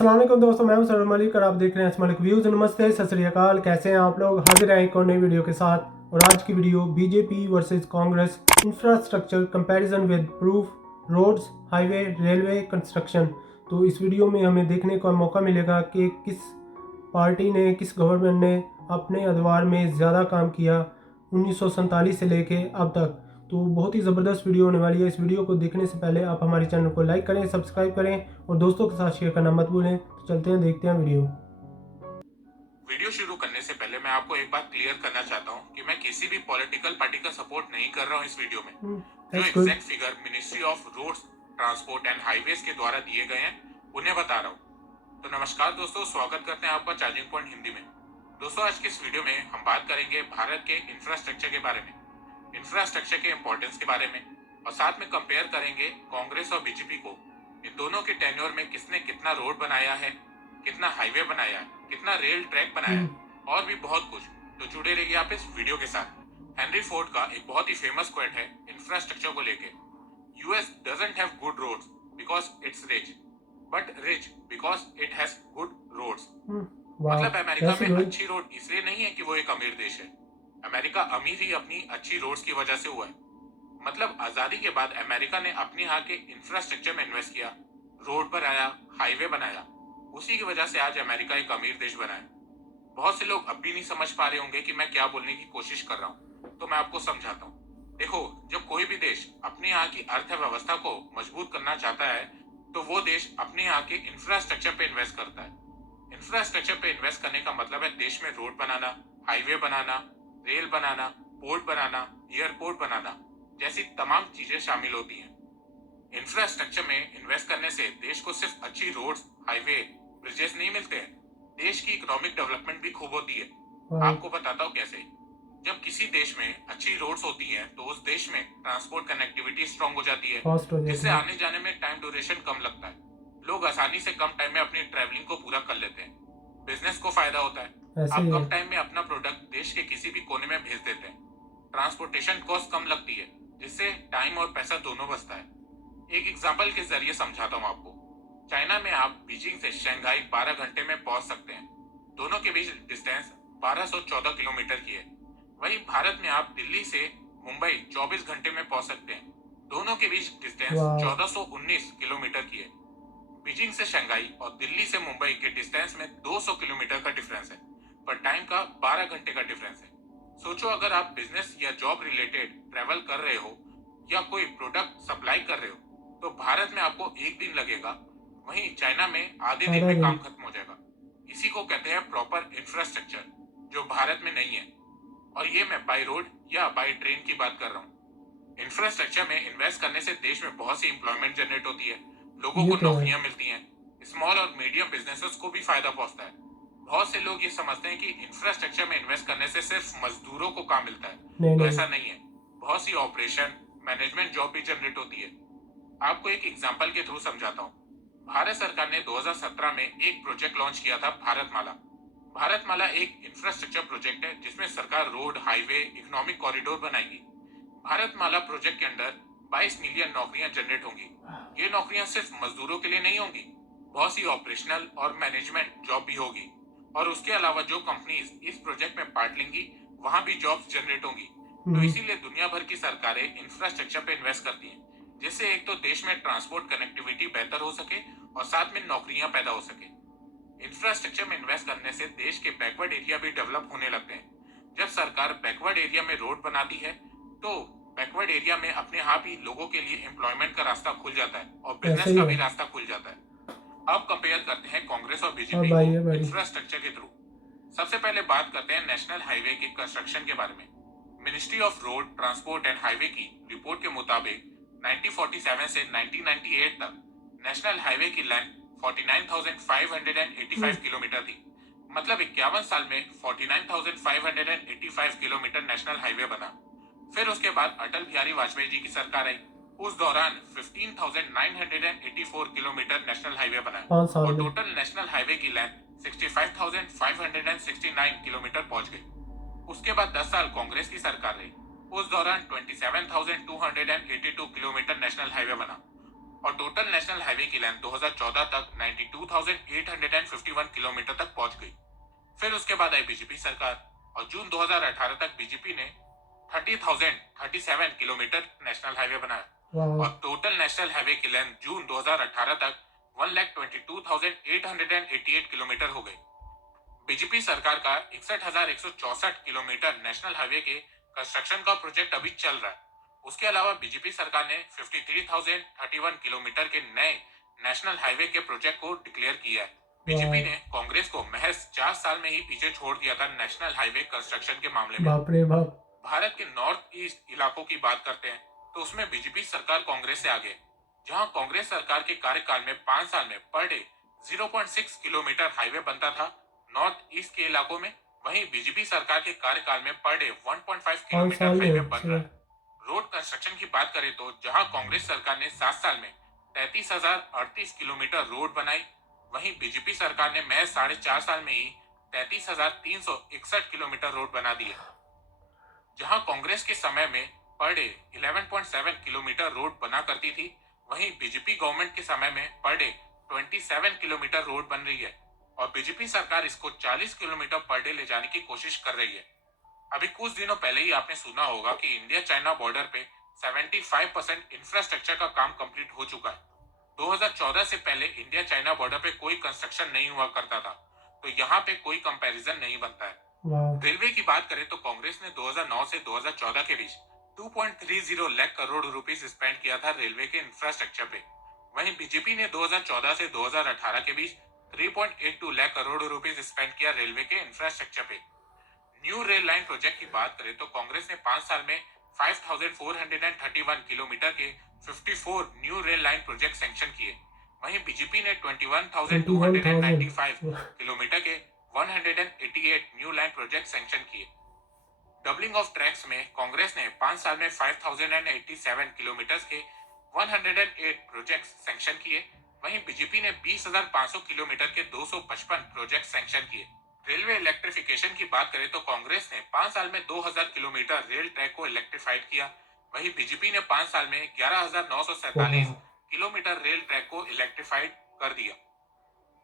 अस्सलाम वालेकुम दोस्तों, मैं हूं सर मलिक और आप देख रहे हैं मलिक व्यूज़। नमस्ते, सत श्री अकाल। कैसे हैं आप लोग? हाजिर हैं एक और नई वीडियो के साथ। और आज की video BJP versus Congress infrastructure comparison with proof roads, highway, railway construction. तो इस वीडियो में हमें देखने का मौका मिलेगा कि किस पार्टी ने, किस गवर्नमेंट ने अपने अदवार में ज़्यादा काम किया 1947 से लेके अब तक। तो बहुत ही ज़बरदस्त वीडियो होने वाली है। इस वीडियो को देखने से पहले आप हमारे चैनल को लाइक करें, सब्सक्राइब करें और दोस्तों के साथ शेयर करना मत भूलें। तो चलते हैं, देखते हैं वीडियो शुरू करने से पहले मैं आपको एक बात क्लियर करना चाहता हूं कि मैं किसी भी पॉलिटिकल पार्टी का सपोर्ट नहीं कर रहा हूं इस वीडियो में। जो exact figure ministry of roads, transport and highways के द्वारा दिए गए हैं उन्हें बता रहा हूं। तो नमस्कार दोस्तों, स्वागत करते हैं आपका चार्जिंग पॉइंट हिंदी में। दोस्तों, आज के इस वीडियो में हम बात करेंगे भारत के इंफ्रास्ट्रक्चर के बारे में, इंफ्रास्ट्रक्चर के इंपॉर्टेंस के बारे में, और साथ में कंपेयर करेंगे कांग्रेस और बीजेपी को। इन दोनों के टेन्योर में किसने कितना रोड बनाया है, कितना हाईवे बनाया है, कितना रेल ट्रैक बनाया है, और भी बहुत कुछ। तो जुड़े रहिए आप इस वीडियो के साथ। हेनरी फोर्ड का एक बहुत ही फेमस क्वेट है इंफ्रास्ट्रक्चर को लेके। US doesn't have good roads because it's rich, but rich because it has good roads. मतलब अमेरिका में अच्छी रोड इसलिए नहीं है कि वो एक अमीर देश है। अमेरिका अमीर ही अपनी अच्छी रोड्स की वजह से हुआ है। मतलब आजादी के बाद अमेरिका ने अपने यहाँ के इंफ्रास्ट्रक्चर में इन्वेस्ट किया, रोड बनाया, हाईवे बनाया। उसी की वजह से आज अमेरिका एक अमीर देश बना है। बहुत से लोग अब भी नहीं समझ पा रहे होंगे कि मैं क्या बोलने की कोशिश कर रहा हूँ, तो मैं आपको समझाता हूँ। देखो, जब कोई भी देश अपने यहाँ की अर्थव्यवस्था को मजबूत करना चाहता है तो वो देश अपने यहाँ के इंफ्रास्ट्रक्चर पे इन्वेस्ट करता है। इंफ्रास्ट्रक्चर पे इन्वेस्ट करने का मतलब है देश में रोड बनाना, हाईवे बनाना, रेल बनाना, पोर्ट बनाना, एयरपोर्ट बनाना जैसी तमाम चीजें शामिल होती हैं। इंफ्रास्ट्रक्चर में इन्वेस्ट करने से देश को सिर्फ अच्छी रोड्स, हाईवे, ब्रिजेस नहीं मिलते हैं, देश की इकोनॉमिक डेवलपमेंट भी खूब होती है। आपको बताता हूँ कैसे। जब किसी देश में अच्छी रोड्स होती हैं तो उस देश में ट्रांसपोर्ट कनेक्टिविटी स्ट्रांग हो जाती है, जिससे आने जाने में टाइम ड्यूरेशन कम लगता है। लोग आसानी से कम टाइम में अपनी ट्रैवलिंग को पूरा कर लेते हैं। बिजनेस को फायदा होता है, आप कम टाइम में अपना प्रोडक्ट देश के किसी भी कोने में भेज देते हैं। ट्रांसपोर्टेशन कॉस्ट कम लगती है, जिससे टाइम और पैसा दोनों बचता है। एक एग्जांपल के जरिए समझाता हूँ आपको। चाइना में आप बीजिंग से शंघाई 12 घंटे में पहुंच सकते हैं। दोनों के बीच डिस्टेंस 1214 किलोमीटर की है। वहीं भारत में आप दिल्ली से मुंबई 24 घंटे में पहुंच सकते हैं। दोनों के बीच डिस्टेंस 1419 किलोमीटर की है। बीजिंग से शंघाई और दिल्ली से मुंबई के डिस्टेंस में 200 किलोमीटर का डिफरेंस है, पर टाइम का 12 घंटे का डिफरेंस है। सोचो, अगर आप बिजनेस या जॉब रिलेटेड ट्रेवल कर रहे हो या कोई प्रोडक्ट सप्लाई कर रहे हो तो भारत में आपको एक दिन लगेगा, वहीं चाइना में आधे दिन में काम खत्म हो जाएगा। इसी को कहते हैं प्रॉपर इंफ्रास्ट्रक्चर, जो भारत में नहीं है। और ये मैं बाय रोड या बाय ट्रेन की बात कर रहा हूँ। इंफ्रास्ट्रक्चर में इन्वेस्ट करने से देश में बहुत सी एम्प्लॉयमेंट जनरेट होती है, लोगों को नौकरियां मिलती हैं, स्मॉल और मीडियम बिजनेसेस को भी फायदा पहुंचता है। बहुत से लोग ये समझते हैं कि इंफ्रास्ट्रक्चर में इन्वेस्ट करने से सिर्फ मजदूरों को काम मिलता है, तो ऐसा नहीं है। बहुत सी ऑपरेशन, मैनेजमेंट जॉब भी जनरेट होती है। आपको एक एग्जांपल के थ्रू समझाता हूँ। भारत सरकार ने 2017 में एक प्रोजेक्ट लॉन्च किया था, भारतमाला। भारतमाला एक इंफ्रास्ट्रक्चर प्रोजेक्ट है जिसमें सरकार रोड, हाईवे, इकोनॉमिक कॉरिडोर बनाएगी। भारतमाला प्रोजेक्ट के अंदर 22 मिलियन नौकरियां जनरेट होंगी। ये नौकरियां सिर्फ मजदूरों के लिए नहीं होंगी, बहुत सी ऑपरेशनल और मैनेजमेंट जॉब भी होगी। और उसके अलावा जो कंपनीज इस प्रोजेक्ट में पार्ट लेंगी वहां भी जॉब्स जनरेट होंगी। तो इसीलिए दुनिया भर की सरकारें इंफ्रास्ट्रक्चर पे इन्वेस्ट करती हैं, जिससे एक तो देश में ट्रांसपोर्ट कनेक्टिविटी बेहतर हो सके और साथ में नौकरियां पैदा हो सके। इंफ्रास्ट्रक्चर में इन्वेस्ट करने से देश के बैकवर्ड एरिया भी डेवलप होने लगते हैं। जब सरकार बैकवर्ड एरिया में रोड बनाती है तो बैकवर्ड एरिया में अपने आप ही लोगों के लिए एम्प्लॉयमेंट का रास्ता खुल जाता है और बिजनेस का भी रास्ता खुल जाता है। अब कंपेयर करते हैं कांग्रेस और बीजेपी को इंफ्रास्ट्रक्चर के थ्रू। सबसे पहले बात करते हैं नेशनल हाईवे के कंस्ट्रक्शन के बारे में। Ministry of road, transport and highway की रिपोर्ट के मुताबिक 1947 से 1998 तक नेशनल हाईवे की लेंथ 49,585 किलोमीटर थी। मतलब 51 साल में 49,585 किलोमीटर नेशनल हाईवे बना। फिर उसके बाद अटल बिहारी वाजपेयी जी की सरकार आई। उस दौरान 15,984 किलोमीटर नेशनल हाईवे बना और टोटल नेशनल हाईवे की लेंथ 65,569 किलोमीटर पहुंच गई। उसके बाद 10 साल कांग्रेस की सरकार रही। उस दौरान 27,282 किलोमीटर नेशनल हाईवे बना और टोटल नेशनल हाईवे की लेंथ 2014 तक 92,851 किलोमीटर तक पहुंच गई। फिर उसके बाद आई बीजेपी सरकार और जून 2018 तक बीजेपी ने 30,037 किलोमीटर नेशनल हाईवे बनाया और टोटल नेशनल हाईवे की लेंथ जून 2018 तक 1,22,888 किलोमीटर हो गई। बीजेपी सरकार का 61,164 किलोमीटर नेशनल हाईवे के कंस्ट्रक्शन का प्रोजेक्ट अभी चल रहा है। उसके अलावा बीजेपी सरकार ने 53,031 किलोमीटर के नए नेशनल हाईवे के प्रोजेक्ट को डिक्लेयर किया है। बीजेपी ने कांग्रेस को महज 4 साल में ही पीछे छोड़ दिया था नेशनल हाईवे कंस्ट्रक्शन के मामले में। बाप रे बाप। भारत के नॉर्थ ईस्ट इलाकों की बात करते हैं तो उसमें बीजेपी सरकार कांग्रेस से आगे, जहां कांग्रेस सरकार के कार्यकाल में 5 साल में पर डे 0.6 किलोमीटर हाईवे बनता था नॉर्थ ईस्ट के इलाकों में, वहीं बीजेपी सरकार के कार्यकाल में पर डे 1.5 किलोमीटर हाईवे बन रहा है। रोड कंस्ट्रक्शन की बात करें तो जहां कांग्रेस सरकार ने 7 साल में 33,038 किलोमीटर रोड बनाई, वहीं बीजेपी सरकार ने महज 4.5 साल में ही 33,361 किलोमीटर रोड बना दिए। जहां कांग्रेस के समय में पर डे 11.7 किलोमीटर रोड बना करती थी, वहीं बीजेपी गवर्नमेंट के समय में पर डे 27 किलोमीटर रोड बन रही है और बीजेपी सरकार इसको 40 किलोमीटर पर डे ले जाने की कोशिश कर रही है। अभी कुछ दिनों पहले ही आपने सुना होगा कि इंडिया चाइना बॉर्डर पे 75% इंफ्रास्ट्रक्चर का काम कंप्लीट हो चुका है। 2014 से पहले इंडिया चाइना बॉर्डर पे कोई कंस्ट्रक्शन नहीं हुआ करता था, तो यहाँ पे कोई कंपैरिजन नहीं बनता है। रेलवे की बात करें तो कांग्रेस ने 2009 से 2014 के बीच 2.30 लाख करोड़ रुपीस स्पेंड किया था रेलवे के इंफ्रास्ट्रक्चर पे। वहीं बीजेपी ने 2014 से 2018 के बीच 3.82 लाख करोड़ रुपीस स्पेंड किया रेलवे के इंफ्रास्ट्रक्चर पे। न्यू रेल लाइन प्रोजेक्ट की बात करें तो कांग्रेस ने 5 साल में 5,431 किलोमीटर के 54 new rail line project sanction किए, वहीं बीजेपी ने 21,295 किलोमीटर के 188 न्यू लाइन प्रोजेक्ट सैंक्शन किए। डबलिंग ऑफ ट्रैक्स में कांग्रेस ने 5 साल में 5,087 किलोमीटर के 108 प्रोजेक्ट सैंक्शन किए, वहीं बीजेपी ने 20,500 किलोमीटर के 255 प्रोजेक्ट सैंक्शन किए। रेलवे इलेक्ट्रिफिकेशन की बात करें तो कांग्रेस ने 5 साल में 2,000 किलोमीटर रेल ट्रैक को इलेक्ट्रिफाइड किया, वहीं बीजेपी ने 5 साल में 11,947 किलोमीटर रेल ट्रैक को इलेक्ट्रिफाइड कर दिया।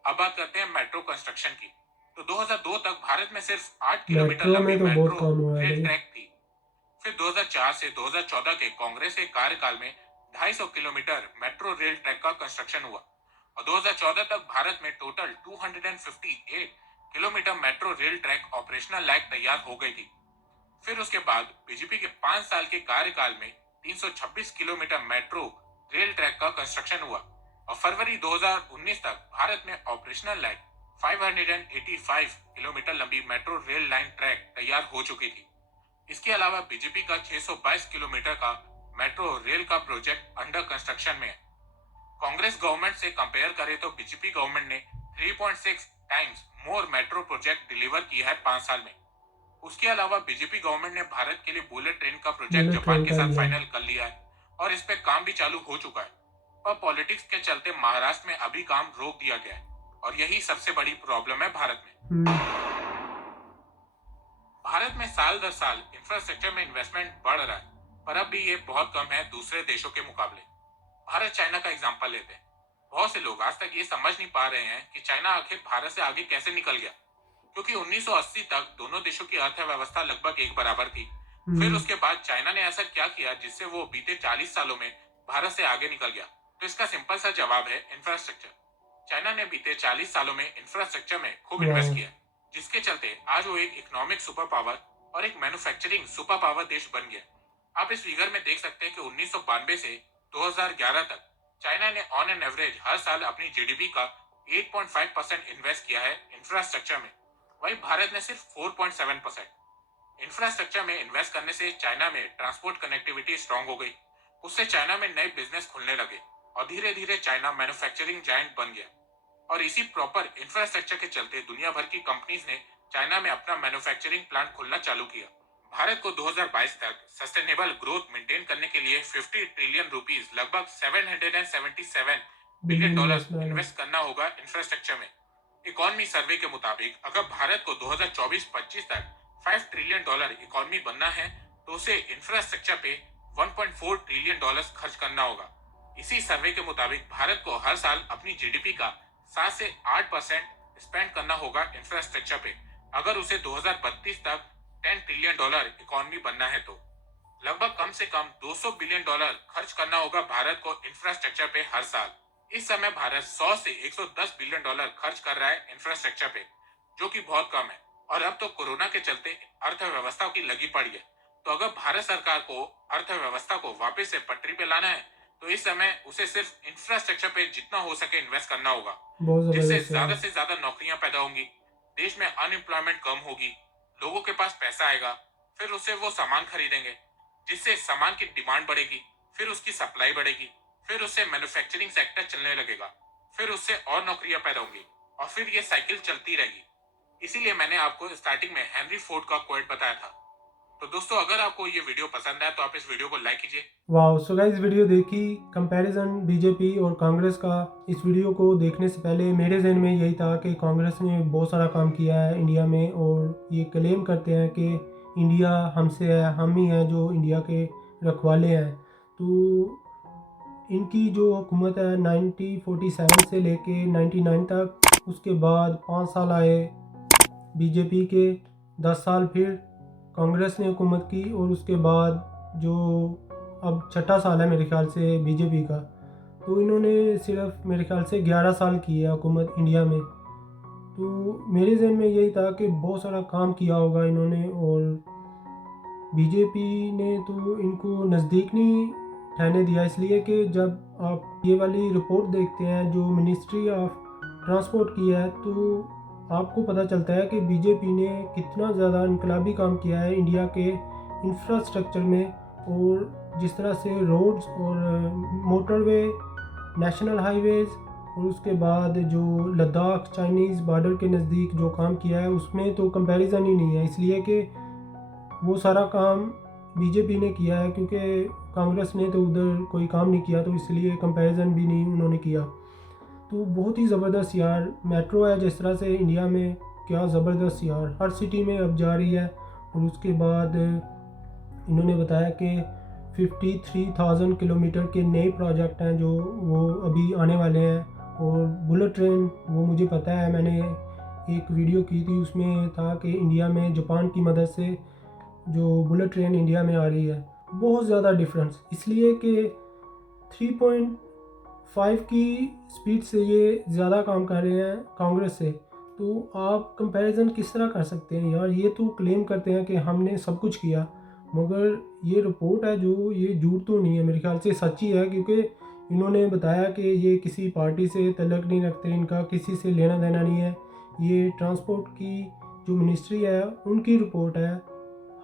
अब बात करते हैं मेट्रो कंस्ट्रक्शन की। तो 2002 तक भारत में सिर्फ 8 किलोमीटर लंबी मेट्रो रेल ट्रैक थी। फिर 2004 से 2014 के कांग्रेस के कार्यकाल में 250 किलोमीटर मेट्रो रेल ट्रैक का कंस्ट्रक्शन हुआ और 2014 तक भारत में total 258 kilometre metro rail track operational लायक तैयार हो गई थी। फिर उसके बाद बीजेपी के 5 साल के कार्यकाल में 326 किलोमीटर मेट्रो रेल ट्रैक का कंस्ट्रक्शन हुआ और फरवरी 2019 तक भारत में ऑपरेशनल लायक 585 किलोमीटर लंबी मेट्रो रेल लाइन ट्रैक तैयार हो चुकी थी। इसके अलावा बीजेपी का 622 किलोमीटर का मेट्रो रेल का प्रोजेक्ट अंडर कंस्ट्रक्शन में है। कांग्रेस गवर्नमेंट से कंपेयर करें तो बीजेपी गवर्नमेंट ने 3.6 times more metro project deliver किया है 5 साल में। उसके अलावा बीजेपी गवर्नमेंट ने भारत के लिए बुलेट ट्रेन का प्रोजेक्ट जापान के साथ फाइनल कर लिया है और इस पे काम भी चालू हो चुका है, पर पॉलिटिक्स के चलते महाराष्ट्र में अभी काम रोक दिया गया है और यही सबसे बड़ी प्रॉब्लम है भारत में। भारत में साल दर साल इंफ्रास्ट्रक्चर में इन्वेस्टमेंट बढ़ रहा है, पर अब भी ये बहुत कम है दूसरे देशों के मुकाबले। भारत चाइना का एग्जांपल लेते हैं। बहुत से लोग आज तक ये समझ नहीं पा रहे हैं कि चाइना आखिर भारत से आगे कैसे निकल गया, क्योंकि 1980 तक दोनों देशों की अर्थव्यवस्था लगभग एक बराबर थी। फिर उसके बाद चाइना ने ऐसा क्या किया जिससे वो बीते 40 सालों में भारत से आगे निकल गया? तो इसका सिंपल सा जवाब है इंफ्रास्ट्रक्चर। चाइना ने बीते 40 सालों में इंफ्रास्ट्रक्चर में खूब इन्वेस्ट किया, जिसके चलते आज वो एक इकोनॉमिक सुपर पावर और एक मैन्युफैक्चरिंग सुपर पावर देश बन गया। आप इस फिगर में देख सकते हैं कि 1992 से 2011 तक चाइना ने ऑन एन एवरेज हर साल अपनी जीडीपी का 8.5% इन्वेस्ट किया है इंफ्रास्ट्रक्चर में, वहीं भारत ने सिर्फ 4.7%। इंफ्रास्ट्रक्चर में इन्वेस्ट करने से चाइना में ट्रांसपोर्ट कनेक्टिविटी स्ट्रांग हो गई, उससे चाइना में नए बिजनेस खुलने लगे और धीरे धीरे चाइना मैन्युफैक्चरिंग जायंट बन गया। और इसी प्रॉपर इंफ्रास्ट्रक्चर के चलते दुनिया भर की कंपनीज ने चाइना में अपना मैन्युफैक्चरिंग प्लांट खोलना चालू किया। भारत को 2022 तक सस्टेनेबल ग्रोथ मेंटेन करने के लिए 50 ट्रिलियन रुपीस लगभग $777 बिलियन इन्वेस्ट करना होगा इंफ्रास्ट्रक्चर में। इकोनॉमी सर्वे के मुताबिक अगर भारत को 2024-25 तक $5 ट्रिलियन इकोनॉमी बनना है तो उसे इंफ्रास्ट्रक्चर पे $1.4 ट्रिलियन खर्च करना होगा। इसी सर्वे के मुताबिक भारत को हर साल अपनी जीडीपी का 7 से 8% स्पेंड करना होगा इंफ्रास्ट्रक्चर पे, अगर उसे 2032 तक $10 ट्रिलियन इकोनॉमी बनना है तो। लगभग कम से कम $200 बिलियन खर्च करना होगा भारत को इंफ्रास्ट्रक्चर पे हर साल। इस समय भारत 100 से 110 बिलियन डॉलर खर्च कर रहा है इंफ्रास्ट्रक्चर पे, जो कि बहुत कम है। और अब तो कोरोना के चलते अर्थव्यवस्था की लगी पड़ी है, तो अगर भारत सरकार को अर्थव्यवस्था को वापस से पटरी पे लाना है तो इस समय उसे सिर्फ इंफ्रास्ट्रक्चर पे जितना हो सके इन्वेस्ट करना होगा, जिससे ज्यादा से ज्यादा नौकरियां पैदा होंगी, देश में अनएम्प्लॉयमेंट कम होगी, लोगों के पास पैसा आएगा, फिर उससे वो सामान खरीदेंगे, जिससे सामान की डिमांड बढ़ेगी, फिर उसकी सप्लाई बढ़ेगी, फिर उससे मैन्युफैक्चरिंग सेक्टर चलने लगेगा, फिर उससे और नौकरियां पैदा होंगी, और फिर ये साइकिल चलती रहेगी। इसीलिए मैंने आपको स्टार्टिंग में हेनरी फोर्ड का क्वेट बताया था। तो दोस्तों, अगर आपको ये वीडियो पसंद आया तो आप इस वीडियो को लाइक कीजिए। वाह, सो गाइस वीडियो देखी कंपैरिजन बीजेपी और कांग्रेस का। इस वीडियो को देखने से पहले मेरे जहन में यही था कि कांग्रेस ने बहुत सारा काम किया है इंडिया में, और ये क्लेम करते हैं कि इंडिया हमसे है, हम ही हैं जो इंडिया के रखवाले हैं। तो इनकी जो हुकूमत है 1947 से लेके 99 तक, उसके बाद 5 साल आए बीजेपी के, 10 साल फिर कांग्रेस ने हुकूमत की, और उसके बाद जो अब छठा साल है मेरे ख्याल से बीजेपी का। तो इन्होंने सिर्फ मेरे ख्याल से 11 साल की है हुकूमत इंडिया में। तो मेरे जहन में यही था कि बहुत सारा काम किया होगा इन्होंने, और बीजेपी ने तो इनको नज़दीक नहीं ठहरने दिया, इसलिए कि जब आप ये वाली रिपोर्ट देखते हैं जो मिनिस्ट्री ऑफ ट्रांसपोर्ट की है, तो आपको पता चलता है कि बीजेपी ने कितना ज़्यादा इनकलाबी काम किया है इंडिया के इंफ्रास्ट्रक्चर में, और जिस तरह से रोड्स और मोटरवे, नेशनल हाईवेज़, और उसके बाद जो लद्दाख चाइनीज़ बॉर्डर के नज़दीक जो काम किया है उसमें तो कंपैरिजन ही नहीं है, इसलिए कि वो सारा काम बीजेपी ने किया है, क्योंकि कांग्रेस ने तो उधर कोई काम नहीं किया, तो इसलिए कंपैरिजन भी नहीं उन्होंने किया। तो बहुत ही ज़बरदस्त यार मेट्रो है जिस तरह से इंडिया में, क्या ज़बरदस्त यार, हर सिटी में अब जा रही है। और उसके बाद इन्होंने बताया कि 53,000 किलोमीटर के नए प्रोजेक्ट हैं जो वो अभी आने वाले हैं। और बुलेट ट्रेन, वो मुझे पता है, मैंने एक वीडियो की थी, उसमें था कि इंडिया में जापान की मदद से जो बुलेट ट्रेन इंडिया में आ रही है। बहुत ज़्यादा डिफरेंस, इसलिए कि 3.5 की स्पीड से ये ज़्यादा काम कर रहे हैं कांग्रेस से। तो आप कंपैरिजन किस तरह कर सकते हैं यार? ये तो क्लेम करते हैं कि हमने सब कुछ किया, मगर ये रिपोर्ट है जो ये झूठ तो नहीं है, मेरे ख्याल से सच्ची है, क्योंकि इन्होंने बताया कि ये किसी पार्टी से तल्लुक़ नहीं रखते, इनका किसी से लेना देना नहीं है। ये ट्रांसपोर्ट की जो मिनिस्ट्री है उनकी रिपोर्ट है,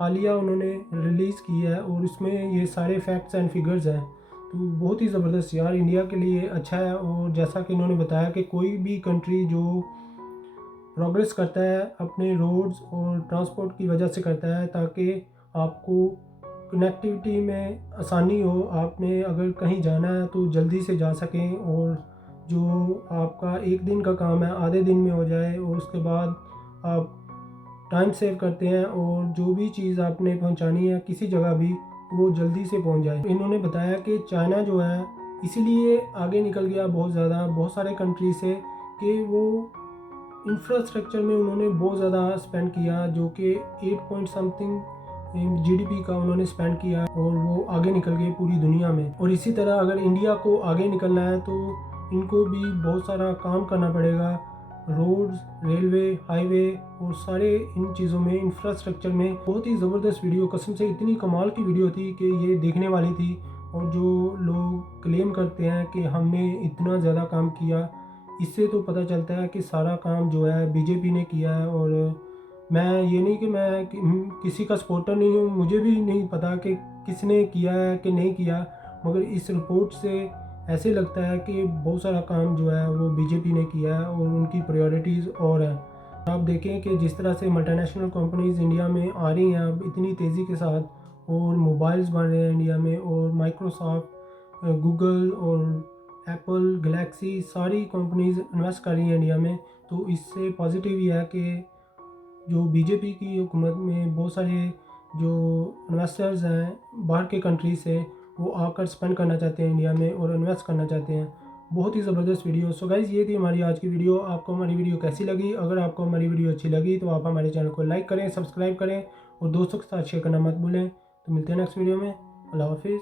हालिया उन्होंने रिलीज़ की है, और उसमें ये सारे फैक्ट्स एंड फिगर्स हैं। तो बहुत ही ज़बरदस्त यार, इंडिया के लिए अच्छा है। और जैसा कि इन्होंने बताया कि कोई भी कंट्री जो प्रोग्रेस करता है अपने रोड्स और ट्रांसपोर्ट की वजह से करता है, ताकि आपको कनेक्टिविटी में आसानी हो, आपने अगर कहीं जाना है तो जल्दी से जा सकें, और जो आपका एक दिन का काम है आधे दिन में हो जाए, और उसके बाद आप टाइम सेव करते हैं, और जो भी चीज़ आपने पहुंचानी है किसी जगह भी, वो जल्दी से पहुंच जाए। इन्होंने बताया कि चाइना जो है इसीलिए आगे निकल गया बहुत ज़्यादा बहुत सारे कंट्री से, कि वो इंफ्रास्ट्रक्चर में उन्होंने बहुत ज़्यादा स्पेंड किया, जो कि 8 पॉइंट समथिंग जीडीपी का उन्होंने स्पेंड किया, और वो आगे निकल गए पूरी दुनिया में। और इसी तरह अगर इंडिया को आगे निकलना है तो इनको भी बहुत सारा काम करना पड़ेगा, रोड्स, रेलवे, हाईवे, और सारे इन चीज़ों में, इंफ्रास्ट्रक्चर में। बहुत ही ज़बरदस्त वीडियो, कसम से इतनी कमाल की वीडियो थी कि ये देखने वाली थी। और जो लोग क्लेम करते हैं कि हमने इतना ज़्यादा काम किया, इससे तो पता चलता है कि सारा काम जो है बीजेपी ने किया है। और मैं ये नहीं कि मैं किसी का सपोर्टर नहीं हूँ, मुझे भी नहीं पता कि किसने किया है कि नहीं किया, मगर इस रिपोर्ट से ऐसे लगता है कि बहुत सारा काम जो है वो बीजेपी ने किया है, और उनकी प्रायोरिटीज़ और हैं। आप देखें कि जिस तरह से मल्टीनेशनल कंपनीज़ इंडिया में आ रही हैं अब इतनी तेज़ी के साथ, और मोबाइल्स बन रहे हैं इंडिया में, और माइक्रोसॉफ्ट, गूगल और एप्पल, गैलेक्सी, सारी कंपनीज़ इन्वेस्ट कर रही हैं इंडिया में। तो इससे पॉजिटिव ये है कि जो बीजेपी की हुकूमत में बहुत सारे जो इन्वेस्टर्स हैं बाहर के कंट्री से, वो आकर स्पेंड करना चाहते हैं इंडिया में और इन्वेस्ट करना चाहते हैं। बहुत ही ज़बरदस्त वीडियो। सो गाइज़ ये थी हमारी आज की वीडियो। आपको हमारी वीडियो कैसी लगी? अगर आपको हमारी वीडियो अच्छी लगी तो आप हमारे चैनल को लाइक करें, सब्सक्राइब करें और दोस्तों के साथ शेयर करना मत भूलें। तो मिलते हैं नेक्स्ट वीडियो में। अल्लाह हाफिज़।